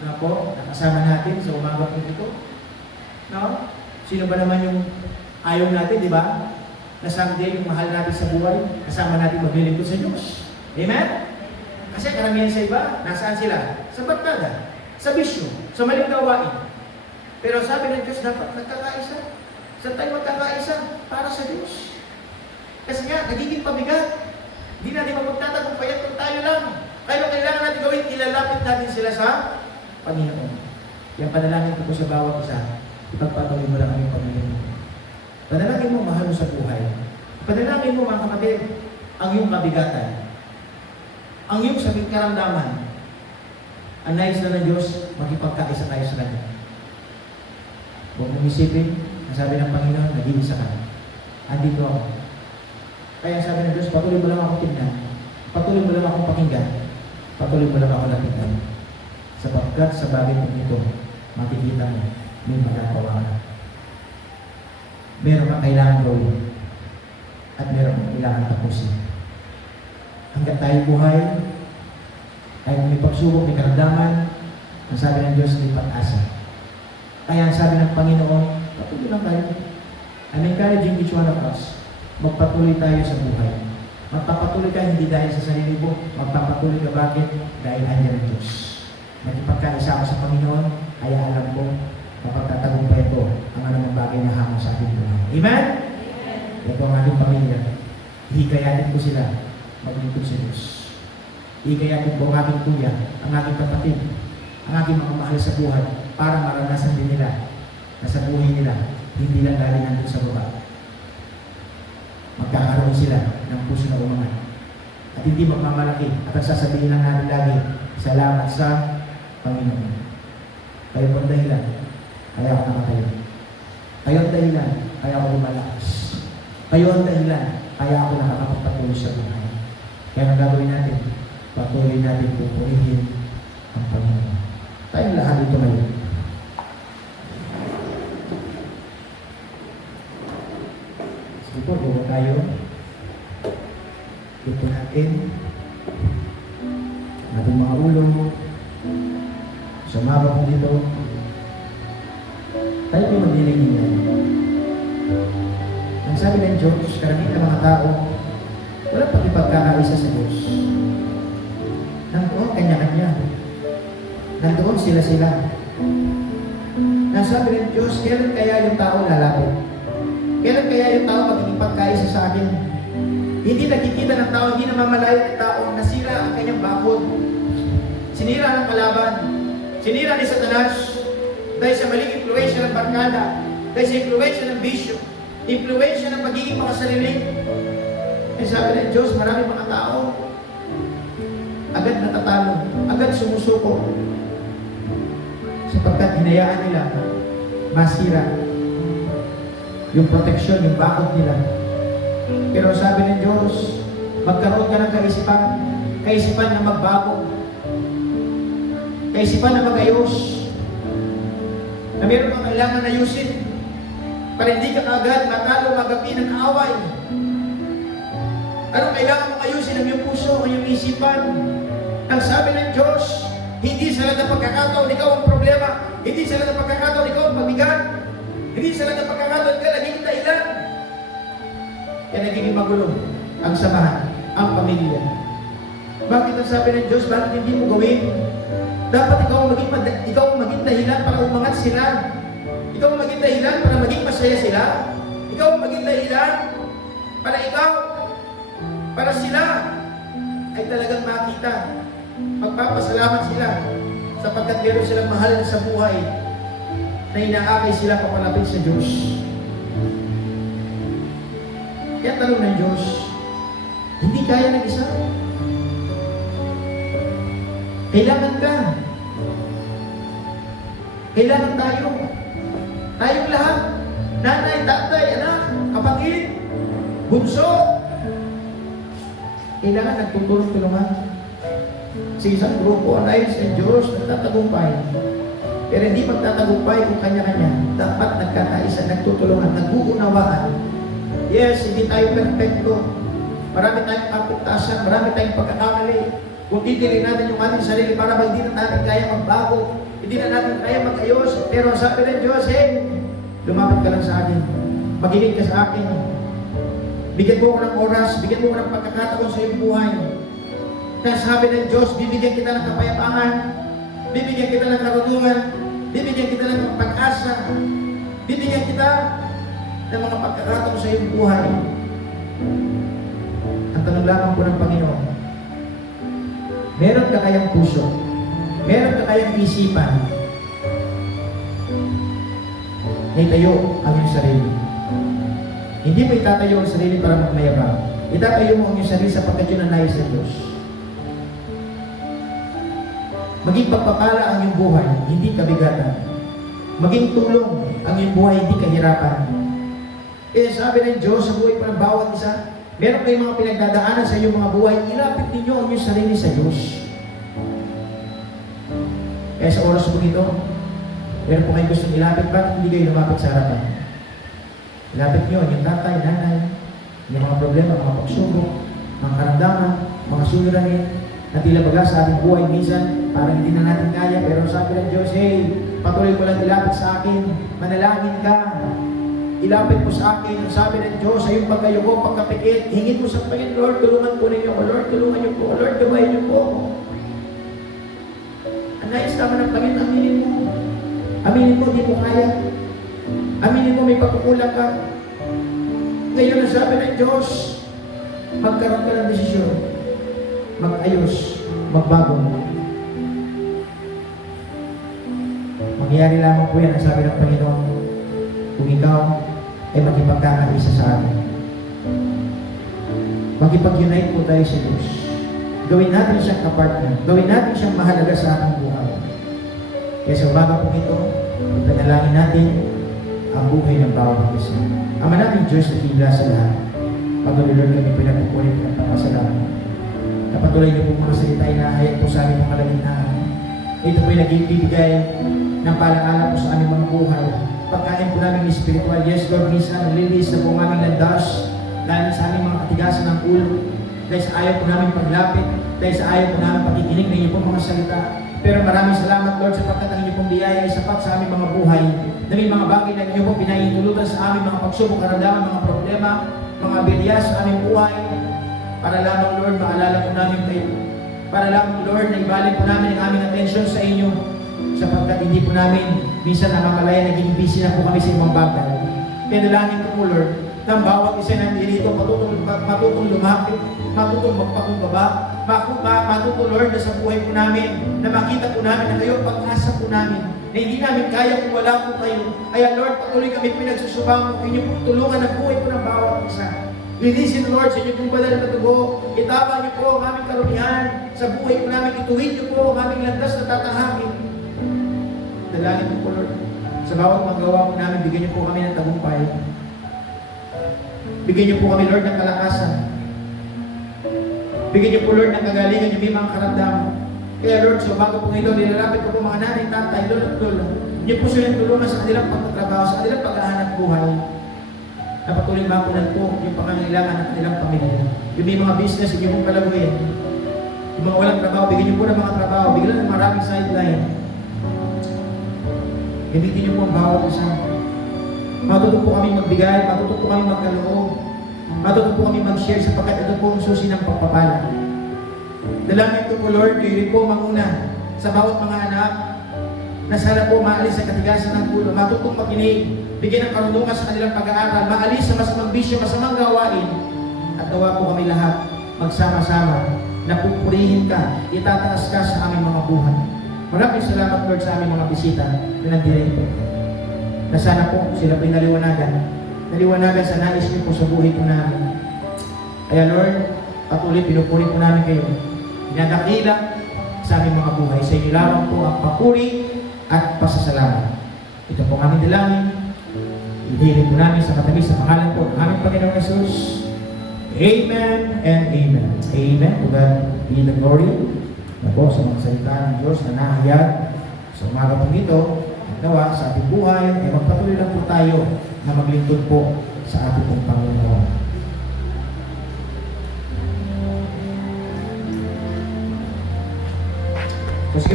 Na po, nakasama natin sa umaga po dito. No? Sino ba naman yung ayaw natin, di ba? Na someday yung mahal natin sa buhay, kasama natin maglilingkod sa Diyos. Amen? Kasi karamihan sa iba, nasaan sila? Sa barkada, sa bisyo, sa maling gawain. Pero sabi ng Diyos, dapat nagkakaisa. Saan tayo magkakaisa? Para sa Diyos. Kasi nga, nagiging pabigat. Hindi natin magtatagumpayan kung tayo lang. Kaya kailangan natin gawin, ilalapit natin sila sa Panginoon. Yung panalangin ko po sa bawat isa, ipagpatuloy mo lang aming Panginoon. Panalangin mo mahal mo sa buhay. Panalangin mo mga kapatid, ang iyong kabigatan. Ang iyong sabing karamdaman. Ang nais na ng Diyos, magipagkaisa tayo sa Kanya. Huwag mong isipin, ang sabi ng Panginoon, nag-iisa ka. Andito ako. Kaya sabi ng Diyos, patuloy mo lang ako tingnan. Patuloy mo lang akong pakinggan. Patuloy mo lang ako lapitan. Sapagkat sa bagay kong ito, makikita mo, may magagawa ka. Meron kang kailangan gawin. At meron kang kailangan tapusin. Hanggang tayo buhay, ay may pagsubok, may karamdaman, ang sabi ng Diyos, may pag-asa. Kaya ang sabi ng Panginoon, patuloy lang tayo. I'm encouraging each one of us. Magpatuloy tayo sa buhay. Magpapatuloy ka hindi dahil sa sarili mo. Magpapatuloy ka bakit? Dahil andyan ang Diyos. Magpagkaisa ako sa Panginoon, kaya alam ko, mapagtatagumpay ko ang anumang bagay na hamon sa ating buhay. Amen? Ito ang ating pamilya. Hikayatin ko sila maglingkod sa Diyos. Hikayatin ko ang aking kuya, ang aking kapatid, ang aking mga mahal sa buhay para maranasan din nila na sa buhay nila, hindi lang galing nandun sa baba. Magkakaroon sila ng puso na umangat. At hindi magmamalaki. At ang sasabihin lang natin lagi, salamat sa Panginoon. Kayo ang dahilan, kaya ako nakatayo. Kayo ang dahilan, kaya ako lumalakas. Kayo ang dahilan, kaya ako nakakapagpatuloy sa buhay. Kaya ang gagawin natin, patuloy natin pupurihin ang Panginoon. Tayong lahat ito ngayon. Ito, buka tayo. Ito natin. Ating mga ulo. Sumama po dito. Tayo po magdiligin yan. Ang sabi ng Diyos, karamihan ng mga tao, walang pakipagkakaisa sa Diyos. Nandoon kanya-kanya. Nandoon sila-sila. Ang sabi ng Diyos, kailan kaya yung tao lalapit? Kailan kaya yung tao magiging sa akin? Hindi nakikita ng tao, hindi namamalayan ng tao, nasira ang kanyang bakod. Sinira ng kalaban. Sinira ni Satanas dahil sa maling impluensya ng barkada, dahil sa impluensya ng bisyo, impluensya ng pagiging makasariling. Eh sabi ng Diyos, marami mga tao, agad natatalo, agad sumusuko, sapagkat hinayaan nila masira yung proteksyon, yung bakod nila. Pero sabi ng Diyos, magkaroon ka ng kaisipan na magbago, kaisipan na magayos, na meron kang kailangan ayusin para hindi ka agad matalo, magapi ng away. Anong kailangan mong ayusin ang iyong puso, ang iyong isipan? Ang sabi ng Diyos, hindi sa lahat ng pagkakataon ikaw ang problema, hindi sa lahat ng pagkakataon ikaw ang pabigat, hindi sa lahat ng pagkakataon ka naging dahilan. Kaya nagiging magulo ang samahan, ang pamilya. Bakit ang sabi ng Diyos, bakit hindi mo gawin? Dapat ikaw ang maging dahilan para umangat sila. Ikaw ang maging dahilan para maging masaya sila. Ikaw ang maging dahilan para sila ay talagang makita. Magpapasalamat sila sapagkat meron silang mahal sa buhay na inaakay sila papalapit sa Diyos. Kaya tanong ng Diyos, hindi kaya ng isa. Kailangan ka. Kailangan tayo. Tayong lahat. Nanay, tatay, anak, kapatid, bunso. Kailangan nagtutulong-tulungan. Sa isang grupo, ayon sa Diyos, nagtatagumpay. Pero hindi magtatagumpay kung kanya-kanya. Dapat nagkakaisa, nagtutulungan, nag-uunawaan. Yes, hindi tayo perfecto. Marami tayong kapitasan, marami tayong pagkakamali. Kung titignan natin yung ating sarili para ba hindi na natin kaya magbago, hindi na natin kaya mag-ayos. Pero ang sabi ng Diyos, lumapit ka lang sa akin. Makinig ka sa akin. Bigyan mo ko ng oras, bigyan mo ko ng pagkakataon sa iyong buhay. Kaya sabi ng Diyos, bibigyan kita ng kapayapaan, bibigyan kita ng karunungan, bibigyan kita ng pag-asa, bibigyan kita ng mga pagkakataon sa iyong buhay. Ang tanong lamang po ng Panginoon, meron ka kayang puso, meron ka kayang isipan, na itayo ang iyong sarili. Hindi mo itatayo ang sarili para magmayabang. Itatayo mo ang iyong sarili sapagkat yun ang nais ng Diyos. Maging pagpapala ang iyong buhay, hindi kabigatan. Maging tulong ang iyong buhay, hindi kahirapan. Kaya sabi ng Diyos sa buhay pa ng bawat isa, meron kayong mga pinagdadaanan sa iyong mga buhay, ilapit ninyo ang iyong sarili sa Diyos. Kaya sa oras po ito, meron po kayong gustong ilapit, bakit hindi kayo lumapit sa harapan? Ilapit nyo ang iyong tatay, nanay, yung mga problema, mga pagsubok, mga karamdaman, mga suliranin, na tila baga sa ating buhay minsan, parang hindi na natin kaya, pero sabi ng Diyos, patuloy mo lang ilapit sa akin, manalangin ka, ilapit mo sa akin, ang sabi ng Diyos, sa iyong pagkayuko, pagkapikit, hingin mo sa Panginoon, Lord, tulungan po ninyo ako, Lord, tulungan niyo po, Lord, gawain niyo po ako. Ang nais naman ng Panginoon, aminin mo. Aminin mo, di mo kaya. Aminin mo, may pagkukulang ka. Ngayon ang sabi ng Diyos, magkaroon ka ng desisyon, mag-ayos, magbago mo. Mangyayari lamang po yan, ang sabi ng Panginoon, kung ikaw ay makipagkakaisa sa atin. Makipag-unite po tayo sa Diyos. Gawin natin siyang kapartner. Gawin natin siyang mahalaga sa ating buhay. Kaya sa umaga po ito, ipanalangin natin ang buhay ng bawat isa. Ama natin Diyos na hila sa lahat. Patuloy Lord kami pinagpupulit ng pagpasalamat. Napatuloy niyo po mga salita na hayag po sa aming mga lalinaan. Ito po ay nagbibigay ng paalala po sa aming mga buhay. Pagkain po namin spiritual, yes Lord, minsan nililis na po ang aming landas dahil sa aming mga katigasan ng ulo, dahil sa ayaw po namin paglapit, dahil sa ayaw po namin pakikinig ng inyo pong mga salita. Pero maraming salamat Lord sapagkat ang inyo pong biyaya ay sapat sa aming mga buhay, na may mga bagay na inyo pong pinahintulutan sa aming mga pagsubok, karamdaman, mga problema, mga bilyas sa aming buhay, para lamang Lord maalala po namin kayo, para lamang Lord na ibalik po namin ang aming atensyon sa inyo, sapagkat hindi po namin minsan namamalaya, naging busy na po kami sa ibang bagay. Kaya dalangin ko po Lord, ng bawat isa na dito, matutong lumapit, matutong magpakumbaba, matutong Lord na sa buhay po namin, na makita po namin na kayo pag-asa po namin, na hindi namin kaya kung wala po kayo. Kaya Lord, patuloy kami pinagsusubang, inyo pong tulungan ang buhay po ng bawat isa. Linisin Lord sa inyo pong banal na dugo, itama niyo po ang aming karumihan, sa buhay po namin, ituwid niyo po ang aming landas na tatahangin. Dalangin po Lord, sa bawat magawa po namin, bigyan niyo po kami ng tagumpay. Bigyan niyo po kami Lord ng kalakasan. Bigyan niyo po Lord ng kagalingan yung may mga karamdaman. Kaya Lord, sa bago po ito, nilalapit ko po mga nanay, tatay, lolo at lola. Niyo po silang tulungan sa kanilang pagtatrabaho, sa kanilang paghahanap buhay. Napatuloy makunan po yung pangangailangan ng kanilang pamilya. Yung may mga business, yung pong palaguin. Yung mga walang trabaho, bigyan niyo po ng mga trabaho, bigyan ng maraming sideline. Gamitin niyo po ang bawat isa. Matuto po kami magbigay, matuto po kami magkaloob, matuto po kami mag-share sapagkat ito po ang susi ng pagpapala. Dalangin ko po Lord, kayo rin po manguna sa bawat mga anak na sana po maalis sa katigasan ng ulo, matutong makinig, bigyan ng karunungan sa kanilang pag-aaral, maalis sa masamang bisyo, masamang gawain, at gawa po kami lahat magsama-sama na pupurihin ka, itataas ka sa aming mga buhay. Maraming salamat Lord sa aming mga bisita na nandirito. Na sana po sila po'y naliwanagan sa nais niyo po sa buhay po namin. Kaya Lord, patuloy pinupuri po namin kayo. Pinadakila sa aming mga buhay. Sa inyo lamang po ang papuri at pasasalamat. Ito po ang aming dalangin. Idirin po namin sa katabi sa pangalan po ng aming Panginoong Jesus. Amen and amen. Amen. To God be the glory. Na po sa mga salita ng Diyos na nahayag Sa umaga po nito, nawa sa ating buhay ay magpatuloy lang po tayo na maglingkod po sa ating pong Panginoon. So, sige